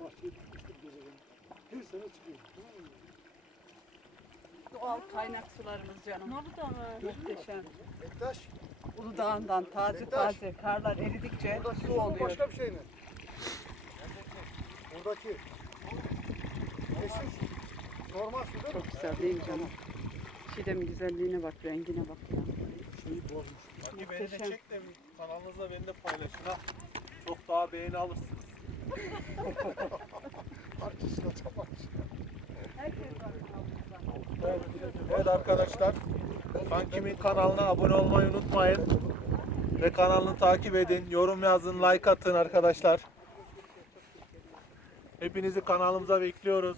bahçeye tutmuştuk geceden. Her sene çıkıyordu. Tamam mı? Doğal kaynak sularımız canım. Muhteşem. Bektaş, Uludağ'ından taze Bektaş. taze karlar eridikçe buradaki su oluyor. başka bir şey mi? Buradaki. Eşsiz. Normal su değil mi? Çok güzel değil mi canım? Çiğdem güzelliğine bak, rengine bak ya. Şeyi bozmuş. Bak beni de Muhteşem. çek de kanalınızda beni de paylaşın ha. Çok daha beğeni alırsınız. Evet, evet arkadaşlar. Kankimin kanalına abone olmayı unutmayın. Ve kanalını takip edin. Yorum yazın, like atın arkadaşlar. Hepinizi kanalımıza bekliyoruz.